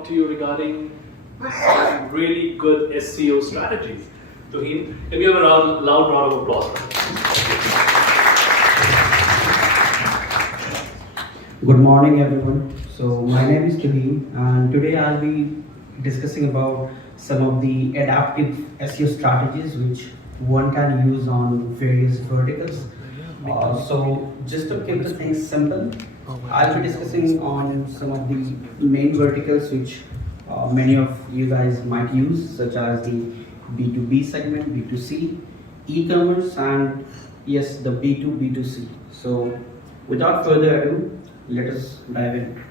talk to you regarding some really good SEO strategies. Tuhin, can you have a loud round of applause? Good morning, everyone. So my name is Tuhin, and today I'll be discussing about some of the adaptive SEO strategies which one can use on various verticals. So just to keep the things simple, I'll be discussing on some of the main verticals which many of you guys might use, such as the B2B segment, B2C, e-commerce, and yes, the B2, B2C. So without further ado, let us dive in.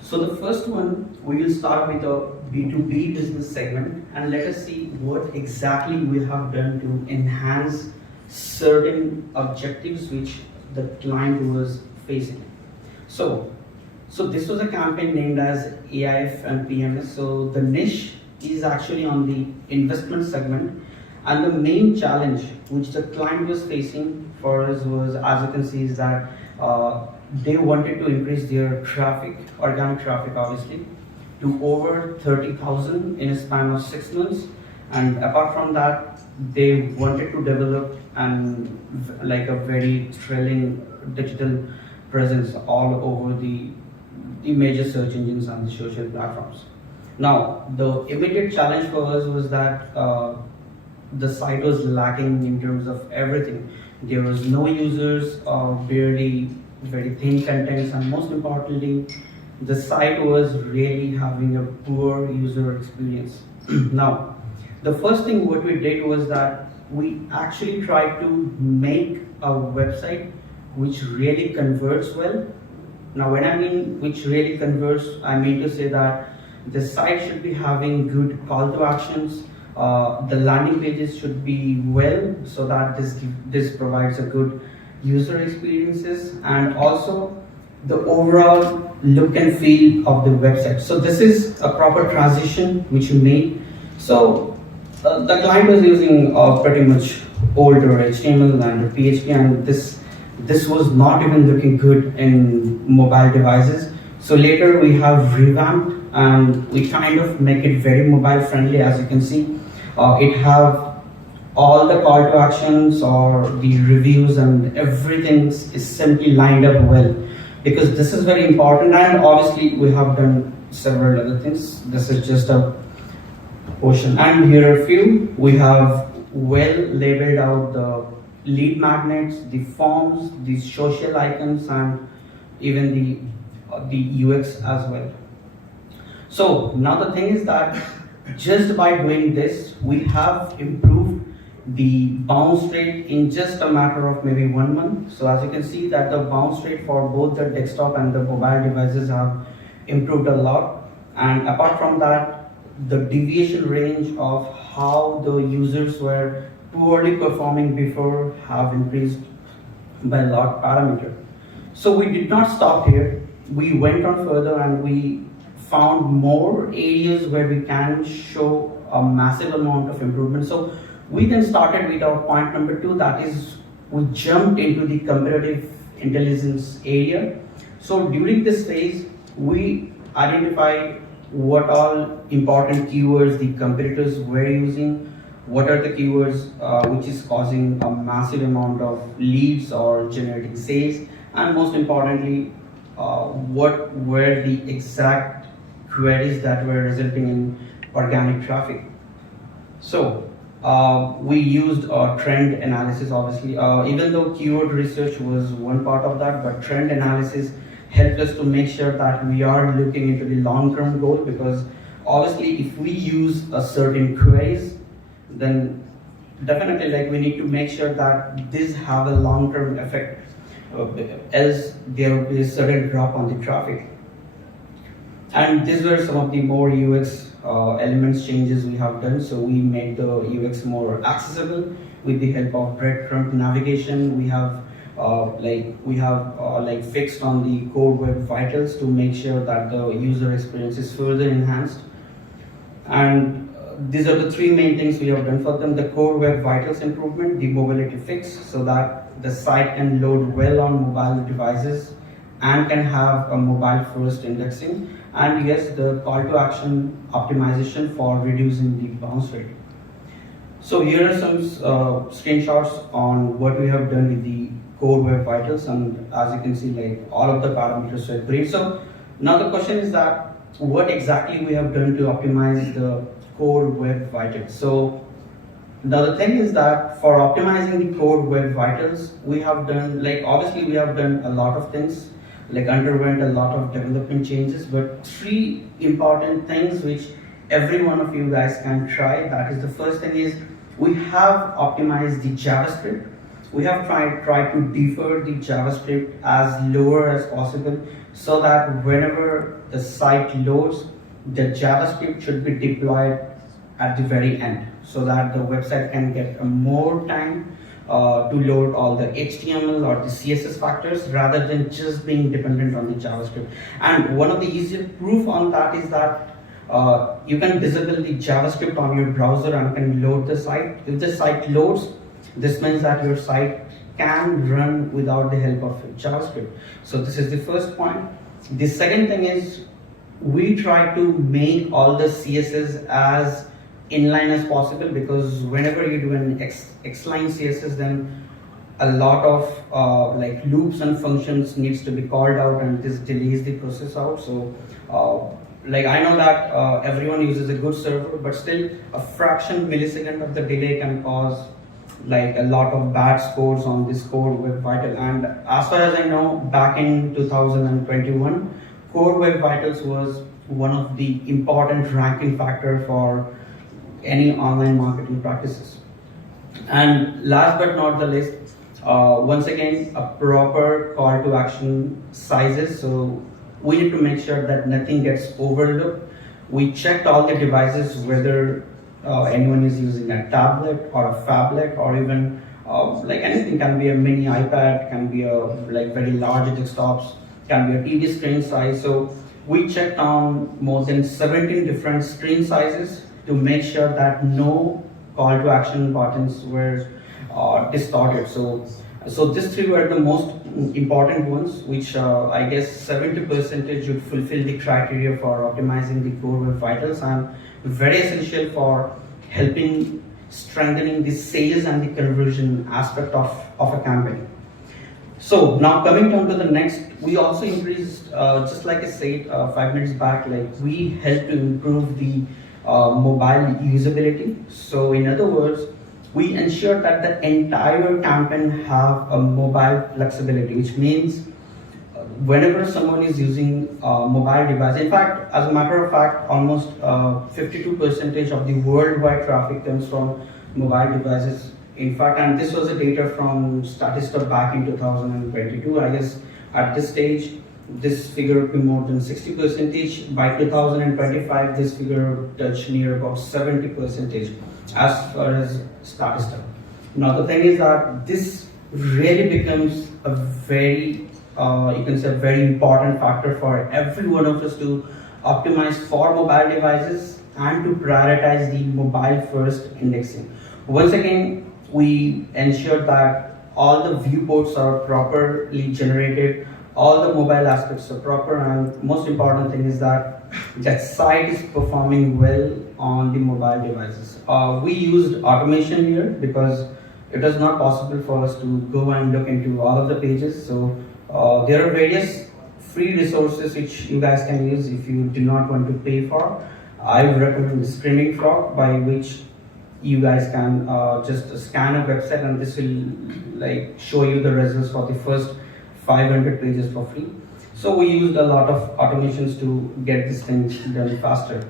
So the first one, we will start with the B2B business segment, and let us see what exactly we have done to enhance certain objectives which the client was facing. So this was a campaign named as AIF and PMS. So the niche is actually on the investment segment, and the main challenge which the client was facing for us was, as you can see, is that they wanted to increase their traffic, organic traffic obviously, to over 30,000 in a span of 6 months. And apart from that, they wanted to develop a very thrilling digital presence all over the major search engines and the social platforms. Now, the immediate challenge for us was that the site was lacking in terms of everything. There was no users, barely very thin contents, and most importantly, the site was really having a poor user experience. Now, the first thing what we did was that we actually tried to make a website which really converts well. Now, when I mean which really converts, I mean to say that the site should be having good call to actions. The landing pages should be well, so that this provides a good user experiences, and also the overall look and feel of the website. So this is a proper transition which we made. So the client was using pretty much older HTML and PHP, and this was not even looking good in mobile devices. So later we have revamped and we kind of make it very mobile friendly. As you can see, it have all the call to actions or the reviews and everything is simply lined up well, because this is very important. And obviously we have done several other things. This is just a portion, and here are a few. We have well labeled out the lead magnets, the forms, the social icons, and even the UX as well. So now the thing is that just by doing this, we have improved the bounce rate in just a matter of maybe 1 month. So as you can see that the bounce rate for both the desktop and the mobile devices have improved a lot. And apart from that, the deviation range of how the users were poorly performing before have increased by a lot parameter. So we did not stop here. We went on further and we found more areas where we can show a massive amount of improvement. So we then started with our point number 2, that is we jumped into the competitive intelligence area. So during this phase, we identified what all important keywords the competitors were using, what are the keywords which is causing a massive amount of leads or generating sales, and most importantly, what were the exact queries that were resulting in organic traffic. So we used trend analysis, obviously, even though keyword research was one part of that, but trend analysis helped us to make sure that we are looking into the long-term goal, because obviously if we use a certain queries, then definitely we need to make sure that this have a long-term effect, else there will be a certain drop on the traffic. And these were some of the more UX elements changes we have done. So we made the UX more accessible with the help of breadcrumb navigation. We have fixed on the core web vitals to make sure that the user experience is further enhanced. And these are the 3 main things we have done for them: the core web vitals improvement, the mobility fix, so that the site can load well on mobile devices and can have a mobile first indexing, and yes, the call to action optimization for reducing the bounce rate. So here are some screenshots on what we have done with the core web vitals, and as you can see, like all of the parameters are great. So now the question is that what exactly we have done to optimize the core web vitals. So now the thing is that for optimizing the core web vitals, we have done, like obviously we have done a lot of things, like underwent a lot of development changes, but three important things which every one of you guys can try. That is, the first thing is we have optimized the JavaScript. We have tried to defer the JavaScript as lower as possible so that whenever the site loads, the JavaScript should be deployed at the very end so that the website can get more time to load all the HTML or the CSS factors rather than just being dependent on the JavaScript. And one of the easiest proof on that is that you can disable the JavaScript on your browser and can load the site. If the site loads, this means that your site can run without the help of JavaScript. So this is the first point. The second thing is we try to make all the CSS as inline as possible, because whenever you do an X-line CSS, then a lot of like loops and functions needs to be called out, and this delays the process out. So like I know that everyone uses a good server, but still a fraction millisecond of the delay can cause like a lot of bad scores on this core web vital. And as far as I know, back in 2021, core web vitals was one of the important ranking factor for any online marketing practices. And last but not the least, once again, a proper call to action sizes. So we need to make sure that nothing gets overlooked. We checked all the devices, whether anyone is using a tablet or a phablet, or even like anything, can be a mini iPad, can be a like very large desktops, can be a TV screen size. So we checked on more than 17 different screen sizes to make sure that no call to action buttons were distorted. So these three were the most important ones, which I guess 70% would fulfill the criteria for optimizing the core web vitals, and very essential for helping strengthening the sales and the conversion aspect of a campaign. So now coming down to the next, we also increased, just like I said 5 minutes back, like we helped to improve the mobile usability. So in other words, we ensure that the entire campaign have a mobile flexibility, which means whenever someone is using a mobile device, in fact, as a matter of fact, almost 52% of the worldwide traffic comes from mobile devices. In fact, and this was a data from Statista back in 2022. I guess at this stage, this figure would be more than 60%. By 2025, this figure would touch near about 70% as far as Statista. Now the thing is that this really becomes a very, you can say, a very important factor for every one of us to optimize for mobile devices and to prioritize the mobile first indexing. Once again, we ensure that all the viewports are properly generated, all the mobile aspects are proper, and most important thing is that that site is performing well on the mobile devices. We used automation here because it was not possible for us to go and look into all of the pages. So there are various free resources which you guys can use if you do not want to pay for. I would recommend the Screaming Frog, by which you guys can just scan a website and this will like show you the results for the first 500 pages for free. So we used a lot of automations to get this thing done faster.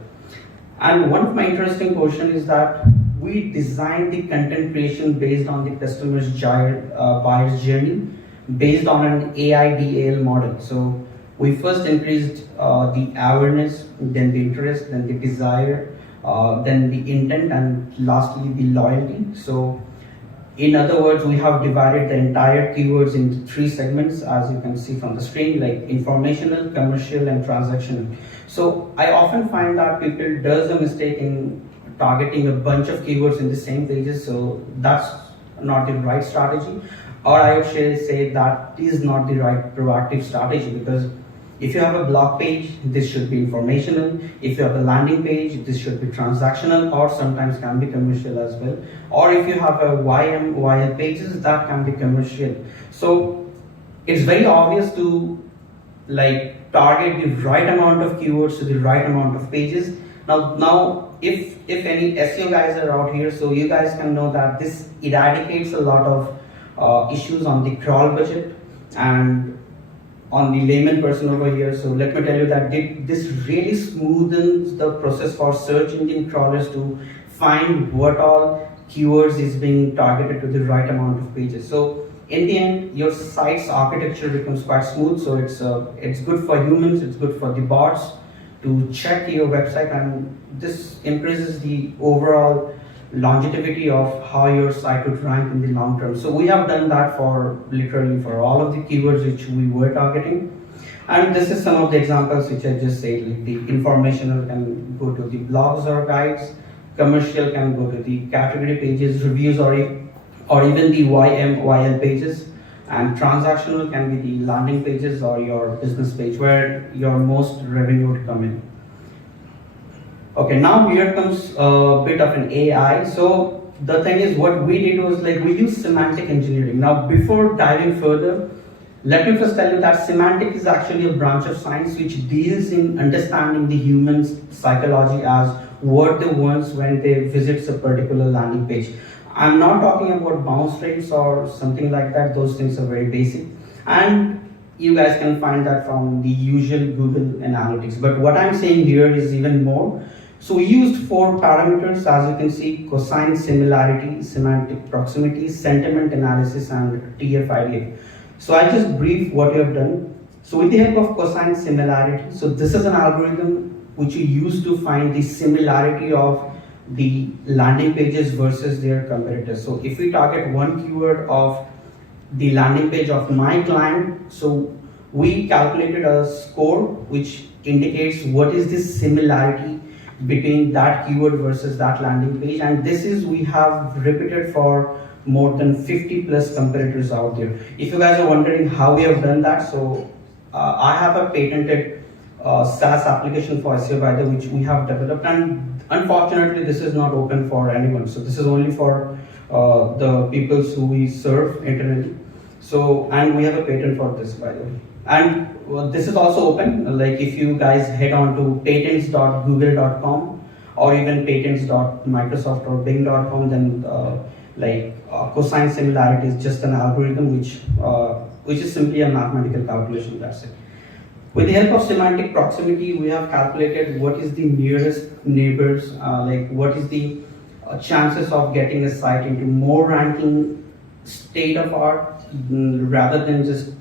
And one of my interesting portion is that we designed the content creation based on the customer's buyer's journey, based on an AIDAL model. So we first increased the awareness, then the interest, then the desire, then the intent, and lastly the loyalty. So in other words, we have divided the entire keywords into 3 segments, as you can see from the screen, like informational, commercial, and transactional. So I often find that people does a mistake in targeting a bunch of keywords in the same pages. So that's not the right strategy, or I would say that is not the right proactive strategy, because If you have a blog page, this should be informational. If you have a landing page, this should be transactional or sometimes can be commercial as well. Or if you have a YL pages, that can be commercial. So it's very obvious to target the right amount of keywords to the right amount of pages. Now if any SEO guys are out here, so you guys can know that this eradicates a lot of issues on the crawl budget and on the layman person over here. So let me tell you that this really smoothens the process for search engine crawlers to find what all keywords is being targeted to the right amount of pages. So in the end, your site's architecture becomes quite smooth. So it's good for humans, it's good for the bots to check your website, and this increases the overall longevity of how your site would rank in the long term. So we have done that for literally for all of the keywords which we were targeting. And this is some of the examples which I just said, like the informational can go to the blogs or guides, commercial can go to the category pages, reviews, or even the YL pages, and transactional can be the landing pages or your business page where your most revenue would come in. Okay, now here comes a bit of an AI. So the thing is, what we did was we use semantic engineering. Now before diving further, let me first tell you that semantic is actually a branch of science which deals in understanding the human's psychology as what they want when they visit a particular landing page. I'm not talking about bounce rates or something like that. Those things are very basic. And you guys can find that from the usual Google Analytics. But what I'm saying here is even more. So we used 4 parameters, as you can see: cosine similarity, semantic proximity, sentiment analysis, and TF-IDF. So I just brief what you have done. So with the help of cosine similarity, so this is an algorithm which you use to find the similarity of the landing pages versus their competitors. So if we target one keyword of the landing page of my client, so we calculated a score which indicates what is the similarity between that keyword versus that landing page, and this is we have repeated for more than 50 plus competitors out there. If you guys are wondering how we have done that, so I have a patented SaaS application for SEO by the which we have developed, and unfortunately this is not open for anyone. So this is only for the people who we serve internally. So, and we have a patent for this, by the way. And this is also open. If you guys head on to patents.google.com or even patents.microsoft or bing.com, then cosine similarity is just an algorithm which is simply a mathematical calculation. That's it. With the help of semantic proximity, we have calculated what is the nearest neighbors, what is the chances of getting a site into more ranking state of art rather than just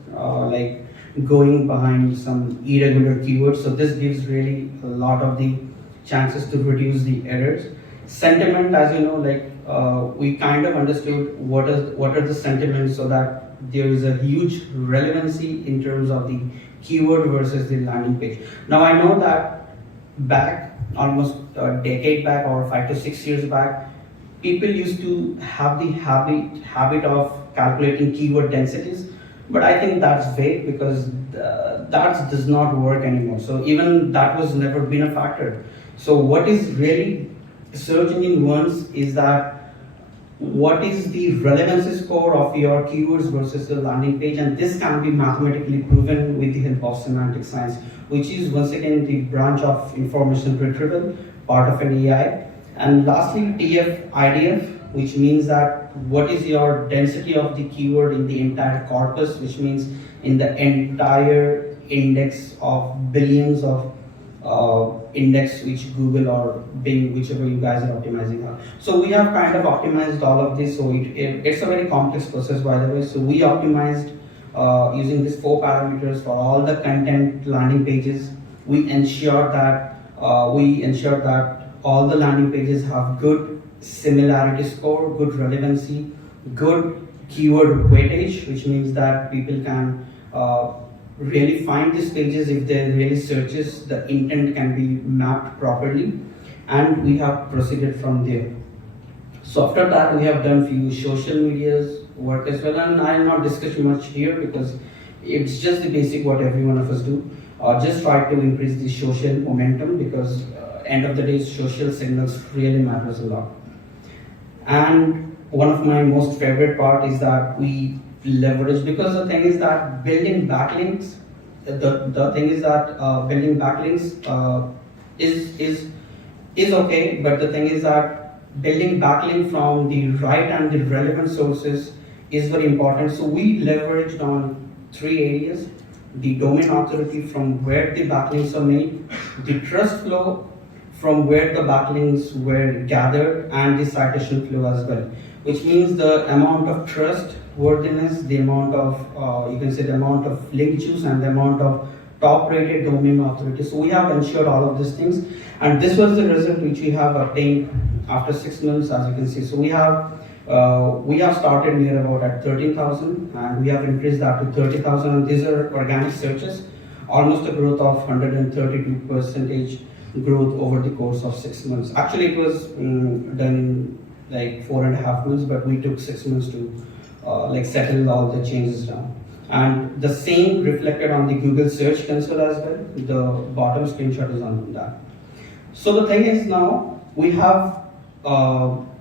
going behind some irregular keywords. So this gives really a lot of the chances to reduce the errors. Sentiment, as you know, we kind of understood what are the sentiments, so that there is a huge relevancy in terms of the keyword versus the landing page. Now I know that back almost a decade back or 5 to 6 years back, people used to have the habit of calculating keyword densities, but I think that's vague because that does not work anymore. So even that was never been a factor. So what is really search engine wants is that what is the relevancy score of your keywords versus the landing page, and this can be mathematically proven with the help of semantic science, which is once again the branch of information retrieval, part of an AI. And lastly, TF-IDF, which means that what is your density of the keyword in the entire corpus, which means in the entire index of billions of index which Google or Bing, whichever you guys are optimizing on. So we have kind of optimized all of this. So it's a very complex process, by the way. So we optimized using these 4 parameters for all the content landing pages. We ensure that all the landing pages have good similarity score, good relevancy, good keyword weightage, which means that people can really find these pages. If they really searches, the intent can be mapped properly, and we have proceeded from there. So after that, we have done few social medias work as well, and I will not discuss much here because It's just the basic what every one of us do. Just try to increase the social momentum, because end of the day, social signals really matters a lot. And one of my most favorite part is that we leverage, because the thing is that building backlinks, the thing is that building backlinks is okay, but the thing is that building backlink from the right and the relevant sources is very important. So we leveraged on 3 areas: the domain authority from where the backlinks are made, the trust flow from where the backlinks were gathered, and the citation flow as well, which means the amount of trustworthiness, the amount of, you can say the amount of link juice, and the amount of top rated domain authority. So we have ensured all of these things, and this was the result which we have obtained after 6 months, as you can see. So we have started near about at 13,000, and we have increased that to 30,000, and these are organic searches, almost a growth of 132% growth over the course of 6 months. Actually, it was done in like 4.5 months, but we took 6 months to settle all the changes down. And the same reflected on the Google Search Console as well. The bottom screenshot is on that. So the thing is, now we have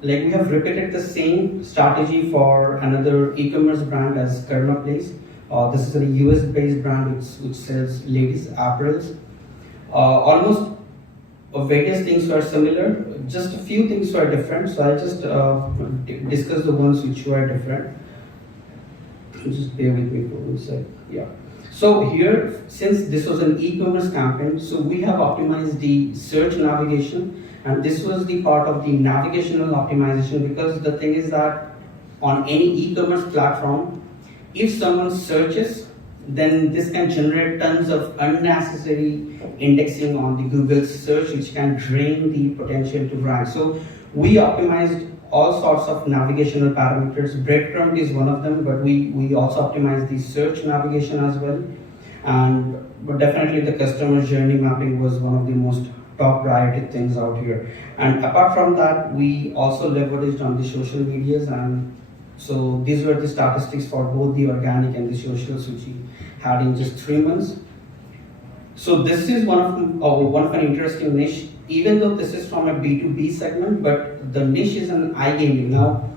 repeated the same strategy for another e-commerce brand as Karma Place. This is a US-based brand which sells ladies' apparels. Almost various things were similar, just a few things were different. So I'll just discuss the ones which were different. Just bear with me for 1 sec. Yeah. So here, since this was an e-commerce campaign, so we have optimized the search navigation, and this was the part of the navigational optimization, because the thing is that on any e-commerce platform, if someone searches, then this can generate tons of unnecessary indexing on the Google search, which can drain the potential to rank. So we optimized all sorts of navigational parameters. Breadcrumb is one of them, but we also optimize the search navigation as well. But definitely the customer journey mapping was one of the most top priority things out here. And apart from that, we also leveraged on the social medias, and so these were the statistics for both the organic and the socials, which we had in just 3 months. So this is one of an interesting niche, even though this is from a B2B segment, but the niche is an iGaming. Now,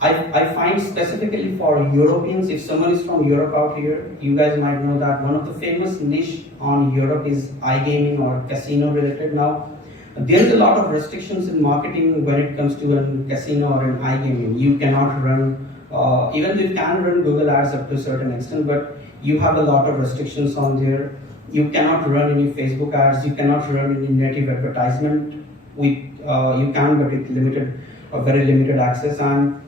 I find specifically for Europeans, if someone is from Europe out here, you guys might know that one of the famous niche on Europe is iGaming or casino related. Now, there's a lot of restrictions in marketing when it comes to a casino or an iGaming. You cannot run, even though you can run Google Ads up to a certain extent, but you have a lot of restrictions on there. You cannot run any Facebook ads, you cannot run any native advertisement. You can, but with very limited access. And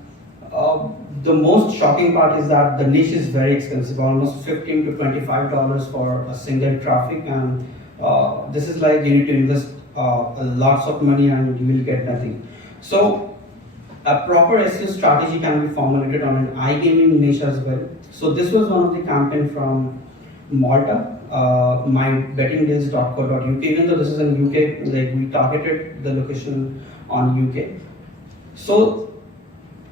the most shocking part is that the niche is very expensive, almost $15 to $25 for a single traffic, and this is like you need to invest lots of money and you will get nothing. So a proper SEO strategy can be formulated on an iGaming niche as well. So this was one of the campaign from Malta, mybettingdeals.co.uk. Even though this is in UK, like we targeted the location on UK. So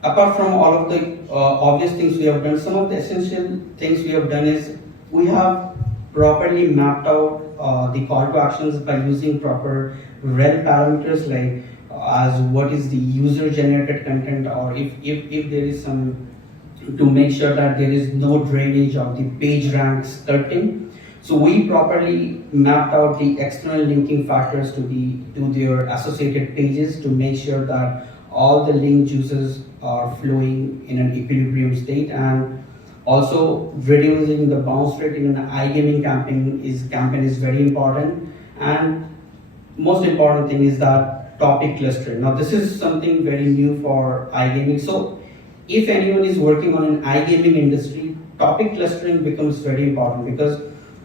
apart from all of the obvious things we have done, some of the essential things we have done is we have properly mapped out the call to actions by using proper rel parameters, like as what is the user generated content, or if there is some, to make sure that there is no drainage of the page rank skirting. So we properly mapped out the external linking factors to their associated pages to make sure that all the link juices are flowing in an equilibrium state, and also reducing the bounce rate in an iGaming campaign is very important. And most important thing is that topic clustering. Now this is something very new for iGaming. So if anyone is working on an iGaming industry, topic clustering becomes very important, because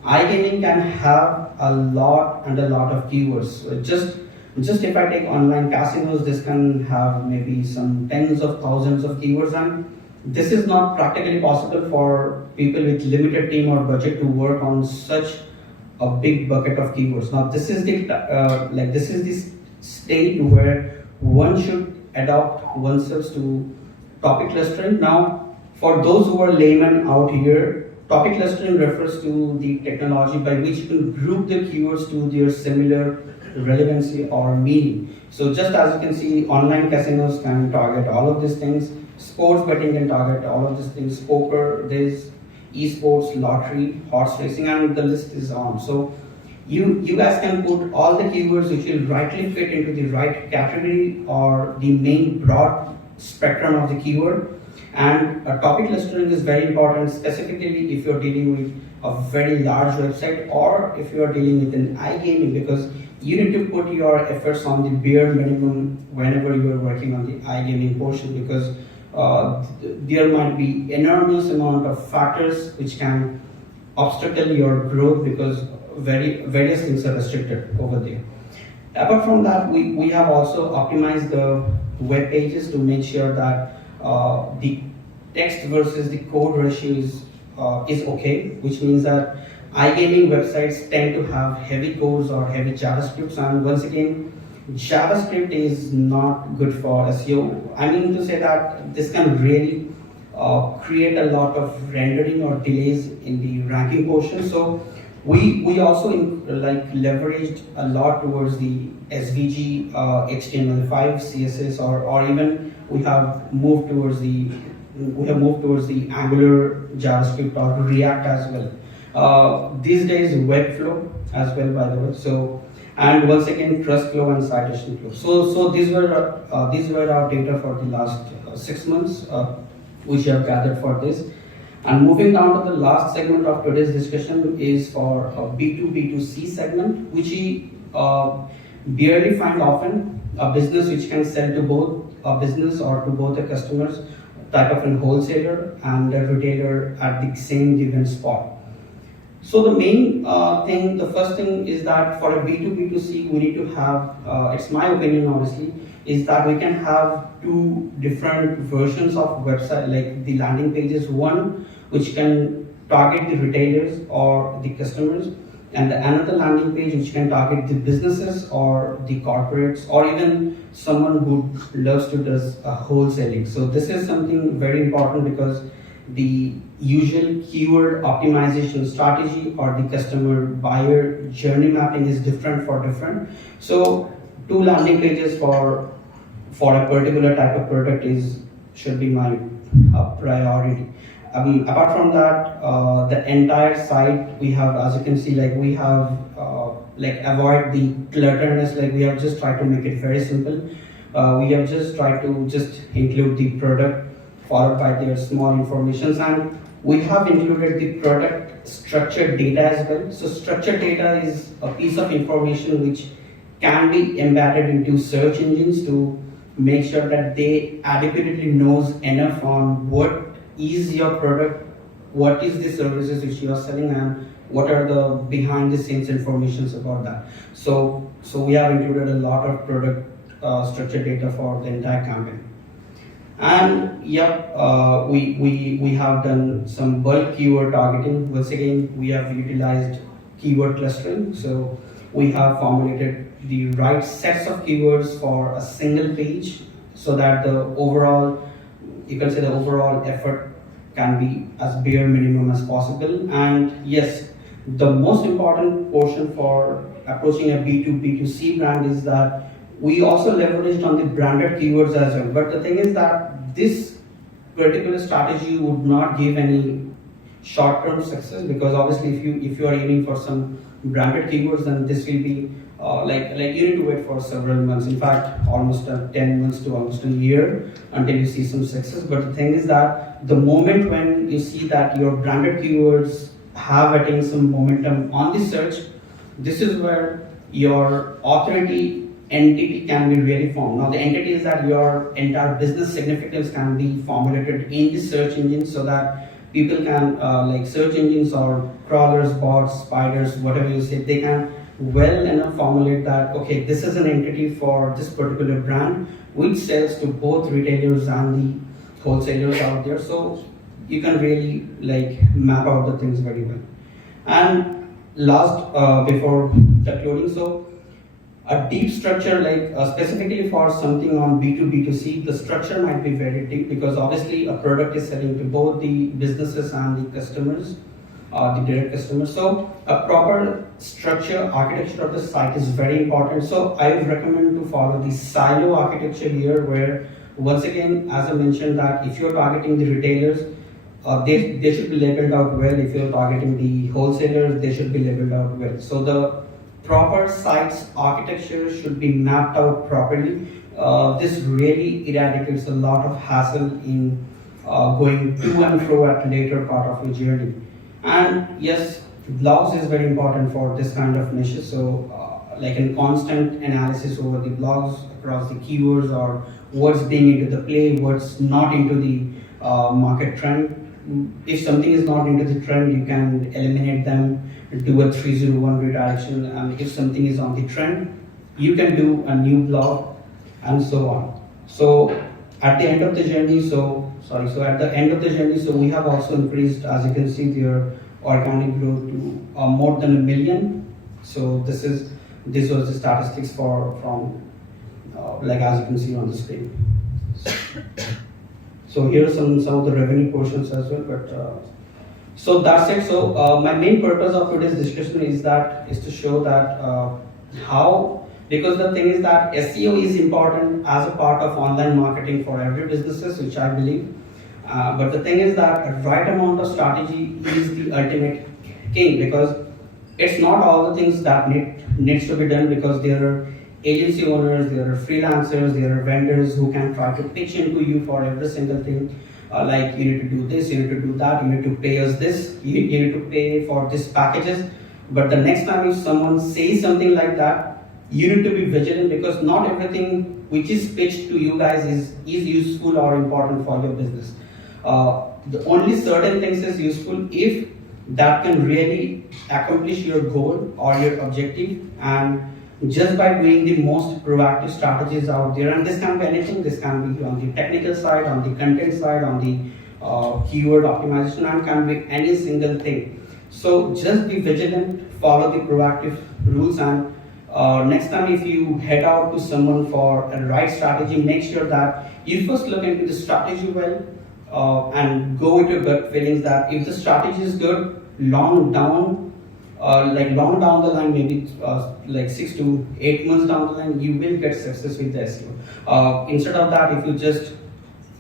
iGaming can have a lot of keywords. So just if I take online casinos, this can have maybe some tens of thousands of keywords, and this is not practically possible for people with limited team or budget to work on such a big bucket of keywords. Now this is the state where one should adopt oneself to topic clustering. Now, for those who are laymen out here, Topic clustering refers to the technology by which you can group the keywords to their similar relevancy or meaning. So just as you can see, online casinos can target all of these things, sports betting can target all of these things, poker, there's esports, lottery, horse racing, and the list is on. So you guys can put all the keywords which will rightly fit into the right category or the main broad spectrum of the keyword. And topic clustering is very important, specifically if you're dealing with a very large website or if you're dealing with an iGaming, because you need to put your efforts on the bare minimum whenever you are working on the iGaming portion, because there might be enormous amount of factors which can obstacle your growth, because various things are restricted over there. Apart from that, we have also optimized the web pages to make sure that the text versus the code ratio is okay, which means that iGaming websites tend to have heavy codes or heavy JavaScripts, and once again, JavaScript is not good for SEO. I mean to say that this can really create a lot of rendering or delays in the ranking portion. So we also leveraged a lot towards the SVG, HTML5, CSS, or even we have moved towards the Angular, JavaScript, or React as well. These days, Webflow as well, by the way. So, and once again, Trust Flow and Citation Flow. So these were our data for the last 6 months, which I have gathered for this. And moving down to the last segment of today's discussion is for a B2B2C segment, which we barely find often. A business which can sell to both a business or to both the customers, type of a wholesaler and a retailer at the same given spot. So the main thing, the first thing is that for a B2B2C, we need to have, it's my opinion obviously, is that we can have two different versions of website, like the landing pages. One which can target the retailers or the customers, and another landing page which can target the businesses or the corporates, or even someone who loves to does wholesaling. So this is something very important, because the usual keyword optimization strategy or the customer buyer journey mapping is different for different. So two landing pages for a particular type of product should be my priority. Apart from that, the entire site we have, as you can see, we have avoid the clutterness. We have just tried to make it very simple. We have just tried to include the product followed by their small informations, and we have included the product structured data as well. So structured data is a piece of information which can be embedded into search engines to make sure that they adequately knows enough on what is your product, what is the services which you are selling, and what are the behind the scenes informations about that. So we have included a lot of product structured data for the entire campaign. And we have done some bulk keyword targeting. Once again, we have utilized keyword clustering. So we have formulated the right sets of keywords for a single page, so that the overall effort can be as bare minimum as possible. And yes, the most important portion for approaching a B2B2C brand is that we also leveraged on the branded keywords as well. But the thing is that this particular strategy would not give any short-term success, because obviously if you are aiming for some branded keywords, then this will be you need to wait for several months. In fact, almost 10 months to almost a year until you see some success. But the thing is that the moment when you see that your branded keywords have attained some momentum on the search, this is where your authority entity can be really formed. Now the entity is that your entire business significance can be formulated in the search engine, so that people can search engines or crawlers, bots, spiders, whatever you say, they can well enough formulate that, okay, this is an entity for this particular brand which sells to both retailers and the wholesalers out there. So you can really map out the things very well. And last, before concluding, so a deep structure, specifically for something on B2B2C, the structure might be very deep, because obviously a product is selling to both the businesses and the customers. the direct customer. So a proper structure, architecture of the site is very important. So I would recommend to follow the silo architecture here, where once again, as I mentioned, that if you're targeting the retailers, they should be labeled out well. If you're targeting the wholesalers, they should be labeled out well. So the proper site's architecture should be mapped out properly. This really eradicates a lot of hassle in going to and fro at later part of your journey. And yes, blogs is very important for this kind of niches. So like a constant analysis over the blogs across the keywords, or what's being into the play, what's not into the market trend. If something is not into the trend, you can eliminate them, do a 301 redirection, and if something is on the trend, you can do a new blog, and so on. So at the end of the journey, so we have also increased, as you can see, their organic growth to more than 1 million. So this was the statistics from like as you can see on the screen. So here are some of the revenue portions as well. But so that's it. So my main purpose of today's discussion is to show that how, because the thing is that SEO is important as a part of online marketing for every businesses, which I believe. But the thing is that a right amount of strategy is the ultimate king, because it's not all the things that needs to be done, because there are agency owners, there are freelancers, there are vendors who can try to pitch into you for every single thing. Like you need to do this, you need to do that, you need to pay us this, you need to pay for this packages. But the next time if someone says something like that, you need to be vigilant, because not everything which is pitched to you guys is useful or important for your business. The only certain things is useful if that can really accomplish your goal or your objective, and just by doing the most proactive strategies out there. And this can be anything. This can be on the technical side, on the content side, on the keyword optimization, and can be any single thing. So just be vigilant, follow the proactive rules, and next time if you head out to someone for a right strategy, make sure that you first look into the strategy well, and go with your gut feelings that if the strategy is good, long down the line, maybe like 6 to 8 months down the line, you will get success with the SEO. Instead of that, if you just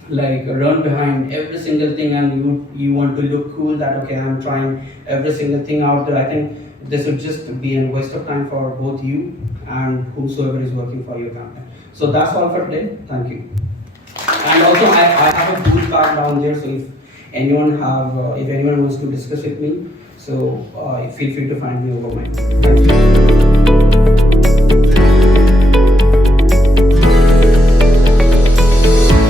like run behind every single thing and you want to look cool that okay, I'm trying every single thing out there, I think this would just be a waste of time for both you and whomsoever is working for your company. So that's all for today. Thank you. And also I have a booth card down there, so if anyone wants to discuss with me, so feel free to find me over mine. Thank you.